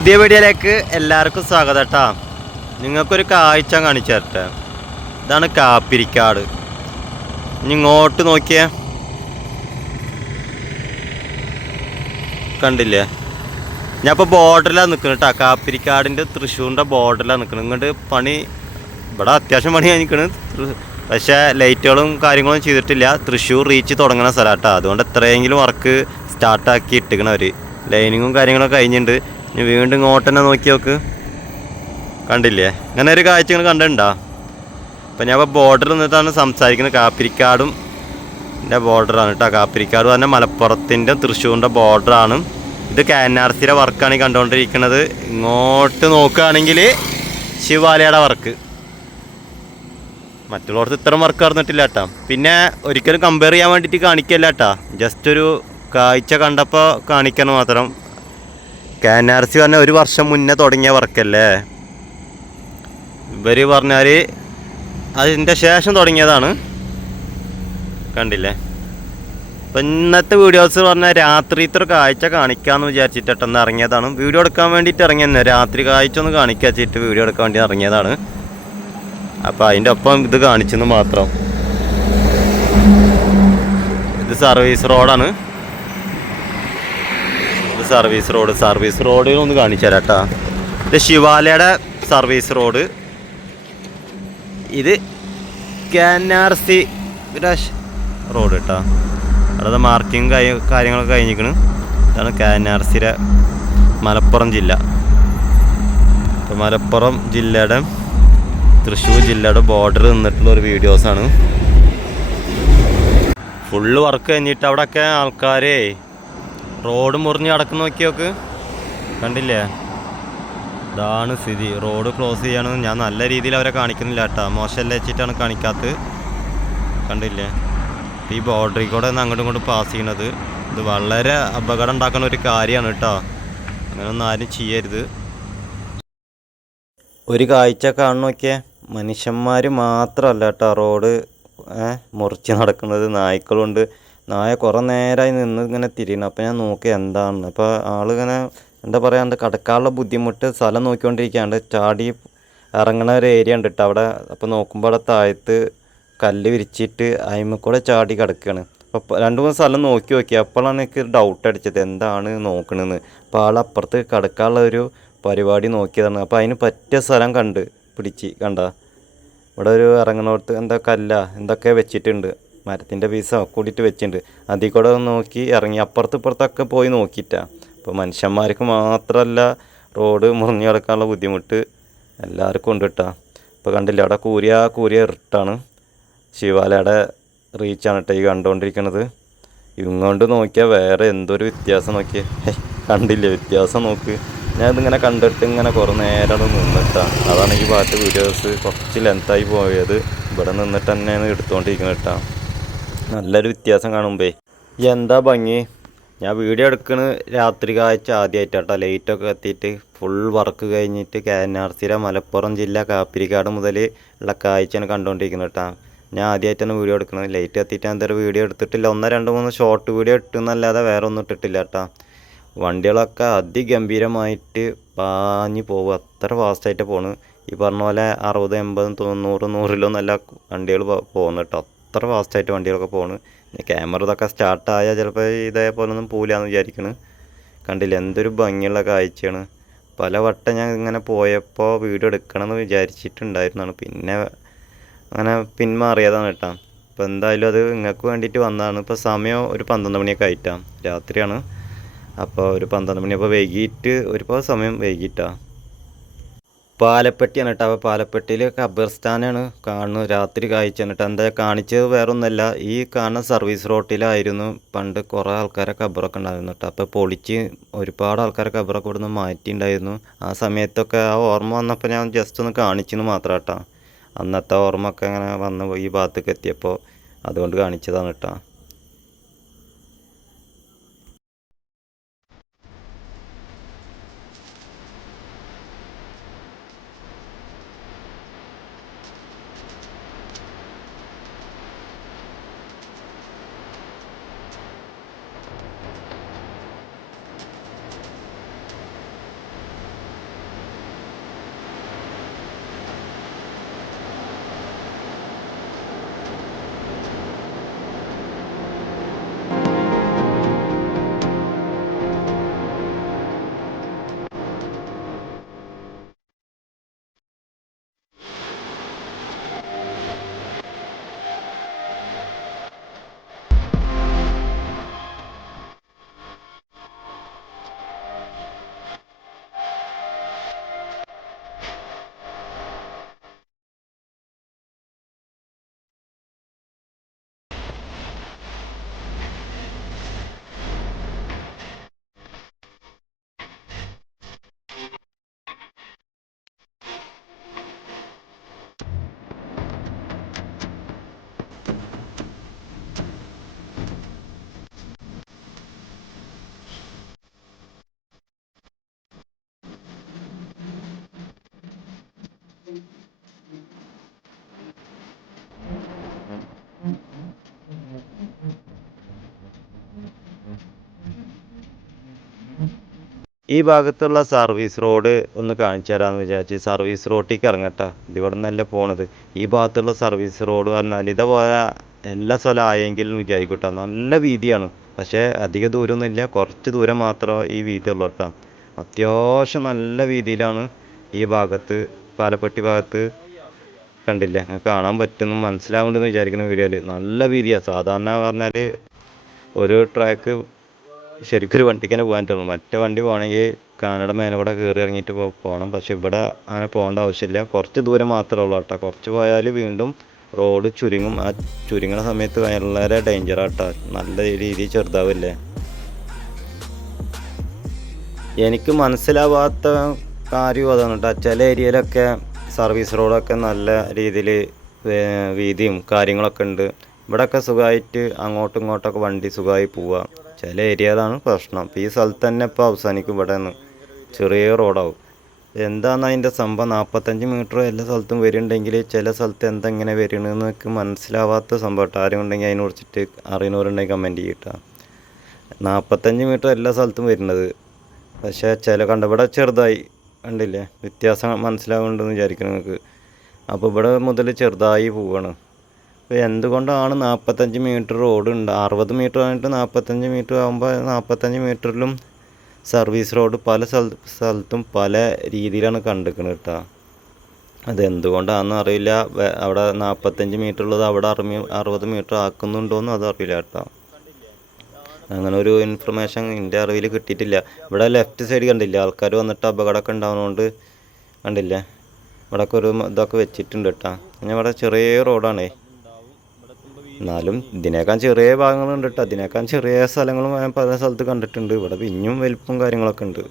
പുതിയ വീഡിയോയിലേക്ക് എല്ലാവർക്കും സ്വാഗതം കേട്ടോ. നിങ്ങൾക്കൊരു കാഴ്ച കാണിച്ചു തരട്ടെ. ഇതാണ് കാപ്പിരിക്കാട്. ഇനി ഇങ്ങോട്ട് നോക്കിയേ, കണ്ടില്ലേ? ഞാൻ ഇപ്പോൾ ബോർഡറിലാണ് നിൽക്കുന്നത് കേട്ടോ. കാപ്പിരിക്കാടിൻ്റെ തൃശ്ശൂരിൻ്റെ ബോർഡറിലാണ് നിൽക്കുന്നത്. ഇങ്ങോട്ട് പണി ഇവിടെ അത്യാവശ്യം പണി കഴിഞ്ഞിരിക്കുന്നത്. പക്ഷേ ലൈറ്റുകളും കാര്യങ്ങളും ചെയ്തിട്ടില്ല. തൃശ്ശൂർ റീച്ച് തുടങ്ങുന്ന സ്ഥലം കേട്ടോ. അതുകൊണ്ട് എത്രയെങ്കിലും വർക്ക് സ്റ്റാർട്ടാക്കി ഇട്ടിക്കണം അവർ. ലൈനിങ്ങും കാര്യങ്ങളൊക്കെ കഴിഞ്ഞിട്ടുണ്ട്. ഇനി വീണ്ടും ഇങ്ങോട്ട് തന്നെ നോക്കി നോക്ക്, കണ്ടില്ലേ? ഇങ്ങനെ ഒരു കാഴ്ച നിങ്ങൾ കണ്ടിട്ടുണ്ടോ? അപ്പം ഞാൻ ഇപ്പോൾ ബോർഡറിൽ നിന്നിട്ടാണ് സംസാരിക്കുന്നത്. കാപ്പിരിക്കാടും എൻ്റെ ബോർഡറാണ് കേട്ടോ. കാപ്പിരിക്കാട് പറഞ്ഞാൽ മലപ്പുറത്തിൻ്റെ തൃശ്ശൂരിൻ്റെ ബോർഡറാണ്. ഇത് KNRCയുടെ വർക്കാണ് ഈ കണ്ടുകൊണ്ടിരിക്കുന്നത്. ഇങ്ങോട്ട് നോക്കുകയാണെങ്കിൽ ശിവാലയുടെ വർക്ക്. മറ്റുള്ളവർക്ക് ഇത്രയും വർക്ക് നടന്നിട്ടില്ല കേട്ടോ. പിന്നെ ഒരിക്കലും കമ്പയർ ചെയ്യാൻ വേണ്ടിയിട്ട് കാണിക്കല്ല കേട്ടോ. ജസ്റ്റ് ഒരു കാഴ്ച കണ്ടപ്പോൾ കാണിക്കണം മാത്രം. KNRC പറഞ്ഞാൽ ഒരു വർഷം മുന്നേ തുടങ്ങിയ വർക്കല്ലേ. ഇവർ പറഞ്ഞാൽ അതിൻ്റെ ശേഷം തുടങ്ങിയതാണ്. കണ്ടില്ലേ? അപ്പം ഇന്നത്തെ വീഡിയോസ് പറഞ്ഞാൽ രാത്രി ഇത്ര കാഴ്ച കാണിക്കാമെന്ന് വിചാരിച്ചിട്ടെന്ന് ഇറങ്ങിയതാണ്. വീഡിയോ എടുക്കാൻ വേണ്ടിയിട്ട് ഇറങ്ങിയത്. രാത്രി കാഴ്ച ഒന്ന് കാണിക്കാൻ വെച്ചിട്ട് വീഡിയോ എടുക്കാൻ വേണ്ടി ഇറങ്ങിയതാണ്. അപ്പോൾ അതിൻ്റെ ഒപ്പം ഇത് കാണിച്ചെന്ന് മാത്രം. ഇത് സർവീസ് റോഡാണ്. സർവീസ് റോഡിൽ ഒന്ന് കാണിച്ചു തരാം കേട്ടോ. ഇത് ശിവാലയുടെ സർവീസ് റോഡ്. ഇത് KNRC റോഡ് കേട്ടോ. അവിടെ മാർക്കിങ് കാര്യങ്ങളൊക്കെ കഴിഞ്ഞിരിക്കണം. ഇതാണ് KNRCയുടെ മലപ്പുറം ജില്ല. അപ്പോൾ മലപ്പുറം ജില്ലയുടെ തൃശ്ശൂർ ജില്ലയുടെ ബോർഡർ നിന്നിട്ടുള്ള ഒരു വീഡിയോസാണ്. ഫുള്ള് വർക്ക് കഴിഞ്ഞിട്ട് അവിടെയൊക്കെ ആൾക്കാരെ റോഡ് മുറിഞ്ഞ് കിടക്കുന്ന നോക്കി നോക്ക്, കണ്ടില്ലേ? ഇതാണ് സ്ഥിതി. റോഡ് ക്ലോസ് ചെയ്യണമെന്ന് ഞാൻ നല്ല രീതിയിൽ അവരെ കാണിക്കുന്നില്ല കേട്ടോ. മോശമല്ല വെച്ചിട്ടാണ് കാണിക്കാത്തത്. കണ്ടില്ലേ? ഈ ബോർഡറിൽ കൂടെ ഒന്ന് അങ്ങോട്ടും ഇങ്ങോട്ടും പാസ് ചെയ്യണത് ഇത് വളരെ അപകടം ഉണ്ടാക്കുന്ന ഒരു കാര്യമാണ് കേട്ടോ. അങ്ങനെയൊന്നും ആരും ചെയ്യരുത്. ഒരു കാഴ്ച കാണുന്ന നോക്കിയേ, മനുഷ്യന്മാർ മാത്രമല്ല കേട്ടോ റോഡ് മുറിച്ച് നടക്കുന്നത്. നായ്ക്കളുണ്ട്. നായ കുറേ നേരമായി നിന്ന് ഇങ്ങനെ തിരിയണം. അപ്പോൾ ഞാൻ നോക്കി എന്താണ്. അപ്പോൾ ആളിങ്ങനെ എന്താ പറയുക, കടക്കാനുള്ള ബുദ്ധിമുട്ട് സ്ഥലം നോക്കിക്കൊണ്ടിരിക്കുകയാണ്. ചാടി ഇറങ്ങണ ഒരു ഏരിയ ഉണ്ട് കേട്ടോ അവിടെ. അപ്പോൾ നോക്കുമ്പോൾ അവിടെ താഴത്ത് കല്ല് വിരിച്ചിട്ട് അയിമക്കൂടെ ചാടി കിടക്കുകയാണ്. അപ്പോൾ 2-3 സ്ഥലം നോക്കി അപ്പോഴാണ് എനിക്ക് ഡൗട്ട് അടിച്ചത് എന്താണ് നോക്കണമെന്ന്. അപ്പോൾ ആളപ്പുറത്ത് കിടക്കാനുള്ള ഒരു പരിപാടി നോക്കിയതാണ്. അപ്പോൾ അതിന് പറ്റിയ സ്ഥലം പിടിച്ച് കണ്ട. ഇവിടെ ഒരു ഇറങ്ങണോടത്ത് എന്താ എന്തൊക്കെ വെച്ചിട്ടുണ്ട്. മരത്തിൻ്റെ പീസോ കൂടിയിട്ട് വെച്ചിട്ടുണ്ട്. അതിൽ കൂടെ നോക്കി ഇറങ്ങി ഇപ്പുറത്തൊക്കെ പോയി നോക്കിയിട്ടാണ്. അപ്പോൾ മനുഷ്യന്മാർക്ക് മാത്രമല്ല റോഡ് മുറിഞ്ഞു കിടക്കാനുള്ള ബുദ്ധിമുട്ട് എല്ലാവർക്കും ഉണ്ട് കേട്ടോ. ഇപ്പോൾ കണ്ടില്ല, അവിടെ കൂരിയ ഇറിട്ടാണ്. ശിവാലയുടെ റീച്ചാണ് കേട്ടോ ഈ കണ്ടുകൊണ്ടിരിക്കുന്നത്. ഇങ്ങോട്ട് നോക്കിയാൽ വേറെ എന്തൊരു വ്യത്യാസം നോക്കിയേ. കണ്ടില്ലേ വ്യത്യാസം നോക്ക്. ഞാനിതിങ്ങനെ കണ്ടിട്ട് ഇങ്ങനെ കുറേ നേരം നിന്നിട്ടാണ്. അതാണ് ഈ ഭാഗത്ത് വീഡിയോസ് കുറച്ച് ലെങ്തായി പോയത്. ഇവിടെ നിന്നിട്ട് തന്നെയാണ് എടുത്തുകൊണ്ടിരിക്കുന്നത് കേട്ടോ. നല്ലൊരു വ്യത്യാസം കാണുമ്പേ എന്താ ഭംഗി. ഞാൻ വീഡിയോ എടുക്കുന്നത് രാത്രി കാഴ്ച ആദ്യമായിട്ടാട്ടോ. ലൈറ്റൊക്കെ എത്തിയിട്ട് ഫുൾ വർക്ക് കഴിഞ്ഞിട്ട് KNRCയുടെ മലപ്പുറം ജില്ല കാപ്പിരിക്കാട് മുതൽ ഉള്ള കാഴ്ചയാണ് കണ്ടുകൊണ്ടിരിക്കുന്നത് കേട്ടോ. ഞാൻ ആദ്യമായിട്ടാണ് വീഡിയോ എടുക്കുന്നത്. ലൈറ്റ് എത്തിയിട്ട് എന്തൊരു വീഡിയോ എടുത്തിട്ടില്ല. 1-2-3 ഷോർട്ട് വീഡിയോ ഇട്ടെന്നല്ലാതെ വേറെ ഒന്നും ഇട്ടിട്ടില്ല കേട്ടോ. വണ്ടികളൊക്കെ അതിഗംഭീരമായിട്ട് പാഞ്ഞ് പോകും. അത്ര ഫാസ്റ്റായിട്ട് പോണ്. ഈ പറഞ്ഞ പോലെ 60, 80, 90, 100 വണ്ടികൾ പോകുന്നു കേട്ടോ. അത്ര ഫാസ്റ്റായിട്ട് വണ്ടികളൊക്കെ പോണ്. ക്യാമറ ഇതൊക്കെ സ്റ്റാർട്ടായാൽ ചിലപ്പോൾ ഇതേപോലെ ഒന്നും പോകില്ലാന്ന് വിചാരിക്കണ്. കണ്ടില്ല എന്തൊരു ഭംഗിയുള്ള കാഴ്ചയാണ്. പല വട്ടം ഞാൻ ഇങ്ങനെ പോയപ്പോൾ വീഡിയോ എടുക്കണമെന്ന് വിചാരിച്ചിട്ടുണ്ടായിരുന്നതാണ്. പിന്നെ അങ്ങനെ പിന്മാറിയതാണ് കേട്ടോ. അപ്പോൾ എന്തായാലും അത് നിങ്ങൾക്ക് വേണ്ടിയിട്ട് വന്നതാണ്. ഇപ്പോൾ സമയം ഒരു 12 മണിയൊക്കെ ആയിട്ടാണ്, രാത്രിയാണ്. അപ്പോൾ ഒരു 12 മണിയപ്പോൾ വൈകിട്ട് ഒരുപാട് സമയം വൈകിട്ടാണ്. പാലപ്പെട്ടിയാണ് കേട്ടോ. അപ്പോൾ പാലപ്പെട്ടിയിൽ ഖബർസ്ഥാനാണ് കാണുന്നത്. രാത്രി കാഴ്ചയാണ് കേട്ടോ. എന്താ കാണിച്ചത് വേറെ ഒന്നുമല്ല, ഈ കാണുന്ന സർവീസ് റോട്ടിലായിരുന്നു പണ്ട് കുറേ ആൾക്കാരെ ഖബറൊക്കെ ഉണ്ടായിരുന്നു കേട്ടോ. അപ്പോൾ പൊളിച്ച് ഒരുപാട് ആൾക്കാരെ ഖബറൊക്കെ ഇവിടുന്ന് മാറ്റിയിട്ടുണ്ടായിരുന്നു. ആ സമയത്തൊക്കെ ആ ഓർമ്മ വന്നപ്പോൾ ഞാൻ ജസ്റ്റ് ഒന്ന് കാണിച്ചെന്ന് മാത്രം കേട്ടോ. അന്നത്തെ ഓർമ്മ ഒക്കെ അങ്ങനെ വന്ന് ഈ ഭാഗത്തേക്ക് എത്തിയപ്പോൾ അതുകൊണ്ട് കാണിച്ചതാണ് കേട്ടോ. ഈ ഭാഗത്തുള്ള സർവീസ് റോഡ് ഒന്ന് കാണിച്ചു തരാമെന്ന് വിചാരിച്ച് സർവീസ് റോഡിലേക്ക് ഇറങ്ങട്ടെ. ഇതിവിടെ നിന്നല്ല പോണത്. ഈ ഭാഗത്തുള്ള സർവീസ് റോഡ് പറഞ്ഞാൽ ഇതേപോലെ എല്ലാ സ്ഥലം ആയെങ്കിലും വിചാരിക്കട്ടോ. നല്ല വീതിയാണ്, പക്ഷേ അധിക ദൂരമൊന്നുമില്ല, കുറച്ച് ദൂരം മാത്രമേ ഈ വീതി ഉള്ളൂ കേട്ടോ. അത്യാവശ്യം നല്ല വീതിയിലാണ് ഈ ഭാഗത്ത്, പാലപ്പെട്ടി ഭാഗത്ത്. കണ്ടില്ലേ, കാണാൻ പറ്റുന്നു, മനസ്സിലാവുന്നുണ്ടെന്ന് വിചാരിക്കുന്ന വീഡിയോയിൽ. നല്ല വീതിയാണ്. സാധാരണ പറഞ്ഞാൽ ഒരു ട്രാക്ക് ശരിക്കൊരു വണ്ടിക്ക് തന്നെ പോകാൻ പറ്റുള്ളൂ. മറ്റേ വണ്ടി പോകണമെങ്കിൽ കാനഡ മേലെ കൂടെ കയറി ഇറങ്ങിയിട്ട് പോകണം. പക്ഷെ ഇവിടെ അങ്ങനെ പോകേണ്ട ആവശ്യമില്ല, കുറച്ച് ദൂരം മാത്രമേ ഉള്ളൂ കേട്ടോ. കുറച്ച് പോയാൽ വീണ്ടും റോഡ് ചുരുങ്ങും. ആ ചുരുങ്ങുന്ന സമയത്ത് വളരെ ഡേഞ്ചറാട്ടോ, നല്ല രീതിയിൽ ചെറുതാവില്ലേ. എനിക്ക് മനസ്സിലാവാത്ത കാര്യം അതാണ് കേട്ടോ. ചില ഏരിയയിലൊക്കെ സർവീസ് റോഡൊക്കെ നല്ല രീതിയിൽ വീതിയും കാര്യങ്ങളൊക്കെ ഉണ്ട്. ഇവിടെയൊക്കെ സുഖമായിട്ട് അങ്ങോട്ടും ഇങ്ങോട്ടൊക്കെ വണ്ടി സുഖമായി പോവുക. ചില ഏരിയയിലാണ് പ്രശ്നം. ഇപ്പോൾ ഈ സ്ഥലത്ത് തന്നെ ഇപ്പോൾ അവസാനിക്കും. ഇവിടെ നിന്ന് ചെറിയ റോഡാവും. എന്താണ് അതിൻ്റെ സംഭവം? 45 മീറ്റർ എല്ലാ സ്ഥലത്തും വരുന്നുണ്ടെങ്കിൽ ചില സ്ഥലത്ത് എന്തെങ്ങനെ വരണമെന്നൊക്കെ മനസ്സിലാവാത്ത സംഭവം കേട്ടോ. ആരും ഉണ്ടെങ്കിൽ അതിനെ കുറിച്ചിട്ട് അറിയുന്നവരുണ്ടെങ്കിൽ കമൻറ്റ് ചെയ്യട്ടോ. 45 മീറ്റർ എല്ലാ സ്ഥലത്തും വരുന്നത്, പക്ഷേ ചില ഇവിടെ ചെറുതായി കണ്ടില്ലേ, വ്യത്യാസം മനസ്സിലാവുന്നുണ്ടെന്ന് വിചാരിക്കുന്നു നിങ്ങൾക്ക്. അപ്പോൾ ഇവിടെ മുതൽ ചെറുതായി പോവുകയാണ്. അപ്പോൾ എന്തുകൊണ്ടാണ് 45 മീറ്റർ റോഡ് ഉണ്ട്? 60 മീറ്റർ ആയിട്ട് 45 മീറ്റർ ആകുമ്പോൾ 45 മീറ്ററിലും സർവീസ് റോഡ് പല സ്ഥലത്തും പല രീതിയിലാണ് കണ്ടിരിക്കുന്നത് കേട്ടോ. അതെന്തുകൊണ്ടാണെന്ന് അറിയില്ല. അവിടെ 45 മീറ്റർ ഉള്ളത് അവിടെ 60 മീറ്റർ ആക്കുന്നുണ്ടോയെന്നും അതറിയില്ല കേട്ടോ. അങ്ങനെ ഒരു ഇൻഫർമേഷൻ എൻ്റെ അറിവിൽ കിട്ടിയിട്ടില്ല. ഇവിടെ ലെഫ്റ്റ് സൈഡ് കണ്ടില്ല, ആൾക്കാർ വന്നിട്ട് അപകടമൊക്കെ ഉണ്ടാകുന്നതുകൊണ്ട് കണ്ടില്ലേ, ഇവിടെയൊക്കെ ഒരു ഇതൊക്കെ വെച്ചിട്ടുണ്ട് കേട്ടോ. പിന്നെ ഇവിടെ ചെറിയ റോഡാണേ, എന്നാലും ഇതിനേക്കാൾ ചെറിയ ഭാഗങ്ങളുണ്ട് കേട്ടോ. ഇതിനേക്കാൾ ചെറിയ സ്ഥലങ്ങളും ഞാൻ പല സ്ഥലത്ത് കണ്ടിട്ടുണ്ട്. ഇവിടെ പിന്നെയും വലിപ്പം കാര്യങ്ങളൊക്കെ ഉണ്ട്.